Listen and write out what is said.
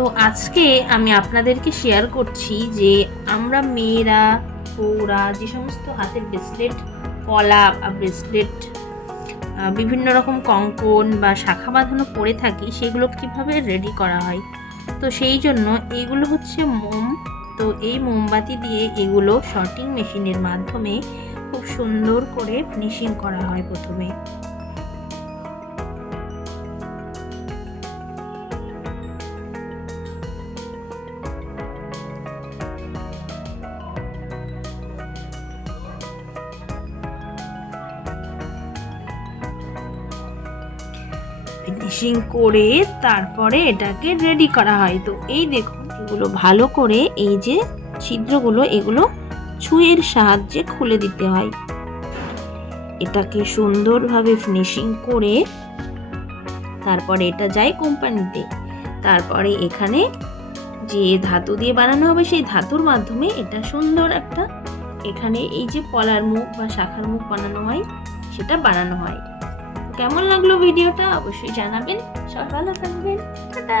তো আজকে আমি আপনাদেরকে শেয়ার করছি যে আমরা মেয়েরা বউরা যে সমস্ত হাতের ব্রেসলেট, পলা, ব্রেসলেট, বিভিন্ন রকম কঙ্কন বা শাখা বাঁধানো পরে থাকি, সেগুলো কিভাবে রেডি করা হয়। তো সেই জন্য এগুলো হচ্ছে মোম। তো এই মোমবাতি দিয়ে এগুলো শর্টিং মেশিনের মাধ্যমে খুব সুন্দর করে ফিনিশিং করা হয়। প্রথমে ফিনিশিং করে তারপরে এটাকে রেডি করা হয়। তো এই দেখুন, এগুলো ভালো করে এই যে ছিদ্রগুলো, এগুলো ছুঁয়ের সাহায্যে খুলে দিতে হয়। এটাকে সুন্দরভাবে ফিনিশিং করে তারপরে এটা যায় কোম্পানিতে। তারপরে এখানে যে ধাতু দিয়ে বানানো হবে, সেই ধাতুর মাধ্যমে এটা সুন্দর একটা, এখানে এই যে পলার মুখ বা শাখার মুখ বানানো হয়, সেটা বানানো হয়। কেমন লাগলো ভিডিওটা অবশ্যই জানাবেন। সবাই ভালো থাকবেন। টাটা।